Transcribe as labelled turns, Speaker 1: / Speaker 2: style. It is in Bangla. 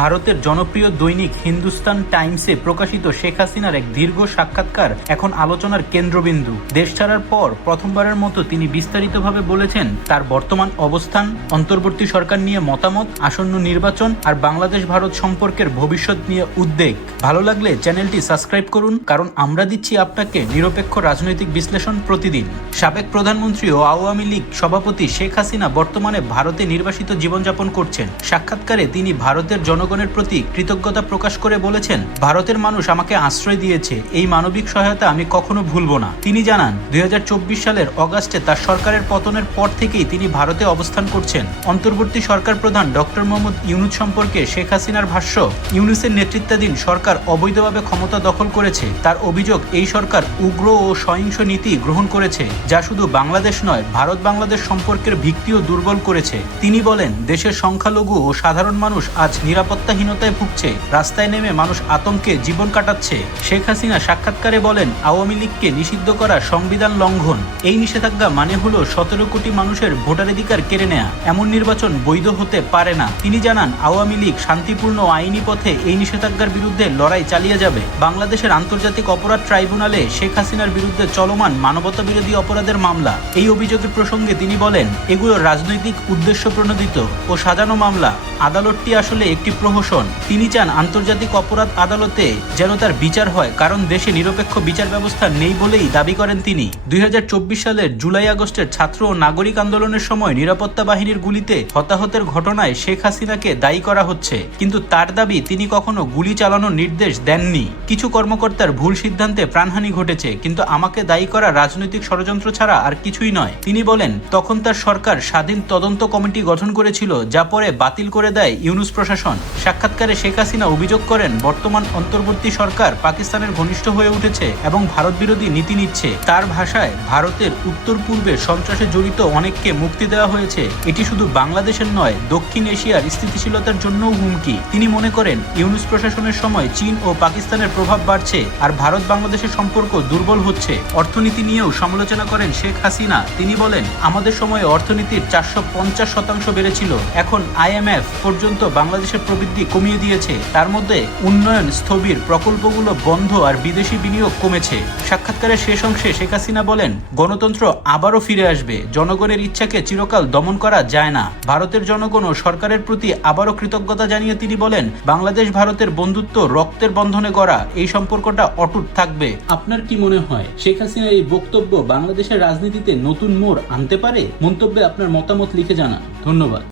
Speaker 1: ভারতের জনপ্রিয় দৈনিক হিন্দুস্তান টাইমসে প্রকাশিত শেখ হাসিনার এক দীর্ঘ সাক্ষাৎকার এখন আলোচনার কেন্দ্রবিন্দু। দেশ ছাড়ার পর প্রথমবারের মতো তিনি বিস্তারিতভাবে বলেছেন তার বর্তমান অবস্থান, অন্তর্বর্তী সরকার নিয়ে মতামত, আসন্ন নির্বাচন আর বাংলাদেশ ভারত সম্পর্কের ভবিষ্যৎ নিয়ে উদ্বেগ। ভালো লাগলে চ্যানেলটি সাবস্ক্রাইব করুন, কারণ আমরা দিচ্ছি আপনাকে নিরপেক্ষ রাজনৈতিক বিশ্লেষণ প্রতিদিন। সাবেক প্রধানমন্ত্রী ও আওয়ামী লীগ সভাপতি শেখ হাসিনা বর্তমানে ভারতে নির্বাসিত জীবনযাপন করছেন। সাক্ষাৎকারে তিনি ভারতের জনগণের প্রতি কৃতজ্ঞতা প্রকাশ করে বলেছেন, ভারতের মানুষ আমাকে আশ্রয় দিয়েছে, এই মানবিক সহায়তা আমি কখনো ভুলব না। তিনি জানান, দুই সালের অগাস্টে তার সরকারের পতনের পর থেকেই তিনি ভারতে অবস্থান করছেন। অন্তর্বর্তী সরকার প্রধান ডক্টর মোহাম্মদ ইউনুস সম্পর্কে শেখ হাসিনার ভাষ্য, ইউনুসের নেতৃত্বাধীন সরকার অবৈধভাবে ক্ষমতা দখল করেছে। তার অভিযোগ, এই সরকার উগ্র ও সহিংস নীতি গ্রহণ করেছে, যা শুধু বাংলাদেশ নয়, ভারত বাংলাদেশ সম্পর্কের ভিত্তিও দুর্বল করেছে। তিনি বলেন, দেশের সংখ্যালঘু ও সাধারণ মানুষ আজ নিরাপত্তাহীনতায় ভুগছে। রাস্তায় নেমে মানুষ আতঙ্কে জীবন কাটাচ্ছে। শেখ হাসিনা সাক্ষাৎকারে বলেন, আওয়ামী লীগকে নিষিদ্ধ করা সংবিধান লঙ্ঘন। এই নিষেধাজ্ঞা মানে হলো সতেরো কোটি মানুষের ভোটাধিকার কেড়ে নেয়া। এমন নির্বাচন বৈধ হতে পারে না। তিনি জানান, আওয়ামী লীগ শান্তিপূর্ণ আইনি পথে এই নিষেধাজ্ঞার বিরুদ্ধে লড়াই চালিয়ে যাবে। বাংলাদেশের আন্তর্জাতিক অপরাধ ট্রাইব্যুনালে শেখ হাসিনার বিরুদ্ধে চলমান মানবতা বিরোধী অপরাধের মামলা। এই অভিযোগের প্রসঙ্গে তিনি বলেন, এগুলো রাজনৈতিক উদ্দেশ্য প্রণোদিত ও সাজানো মামলা। আদালতটি আসলে একটি প্রহসন। তিনি চান আন্তর্জাতিক অপরাধ আদালতে যেন তার বিচার হয়, কারণ দেশে নিরপেক্ষ বিচার ব্যবস্থা নেই বলেই দাবি করেন তিনি। দুই হাজার চব্বিশ সালের জুলাই আগস্টের ছাত্র ও নাগরিক আন্দোলনের সময় নিরাপত্তা বাহিনীর গুলিতে হতাহতের ঘটনায় শেখ হাসিনাকে দায়ী করা হচ্ছে। কিন্তু তার দাবি, তিনি কখনো গুলি চালানোর নির্দেশ দেননি। কিছু কর্মকর্তার ভুল সিদ্ধান্তে প্রাণহানি ঘটেছে, কিন্তু আমাকে দায়ী করা রাজনৈতিক ষড়যন্ত্র ছাড়া আর কিছুই নয়। তিনি বলেন, তখন তার সরকার স্বাধীন তদন্ত কমিটি গঠন করেছিল, যা পরে বাতিল করে দেয় ইউনুস প্রশাসন। সাক্ষাৎকারে শেখ হাসিনা অভিযোগ করেন, বর্তমান অন্তর্বর্তী সরকার পাকিস্তানের ঘনিষ্ঠ হয়ে উঠেছে এবং ভারত বিরোধী নীতি নিচ্ছে। তার ভাষায়, ভারতের উত্তর পূর্বে সন্ত্রাসে জড়িত অনেককে মুক্তি দেওয়া হয়েছে। এটি শুধু বাংলাদেশের নয়, দক্ষিণ এশিয়ার স্থিতিশীলতার জন্যও হুমকি। তিনি মনে করেন, ইউনুস প্রশাসনের সময় চীন ও পাকিস্তানের প্রভাব বাড়ছে আর ভারত বাংলাদেশের সম্পর্ক দুর্বল হচ্ছে। অর্থনীতি নিয়েও সমালোচনা করেন শেখ হাসিনা। তিনি বলেন, আমাদের সময়ে অর্থনীতির চারশো পঞ্চাশ শতাংশ বেড়েছিল। এখন আইএমএফ পর্যন্ত বাংলাদেশের প্রবৃদ্ধি কমিয়ে দিয়েছে। তার মধ্যে উন্নয়ন স্থবির প্রকল্পগুলো বন্ধ আর বিদেশি বিনিয়োগ কমেছে। সাক্ষাৎকারের শেষ অংশে শেখ হাসিনা বলেন, গণতন্ত্র আবারও ফিরে আসবে। জনগণের ইচ্ছাকে চিরকাল দমন করা যায় না। ভারতের জনগণ ও সরকারের প্রতি আবারও কৃতজ্ঞতা জানিয়ে তিনি বলেন, বাংলাদেশ ভারতের বন্ধুত্ব রক্তের বন্ধনে গড়া, এই সম্পর্কটা অটুট থাকবে। আপনার কি মনে হয়, শেখ হাসিনার এই বক্তব্য বাংলাদেশের রাজনীতিতে নতুন মোড় আনতে পারে? মন্তব্যে আপনার মতামত লিখে জানান। ধন্যবাদ।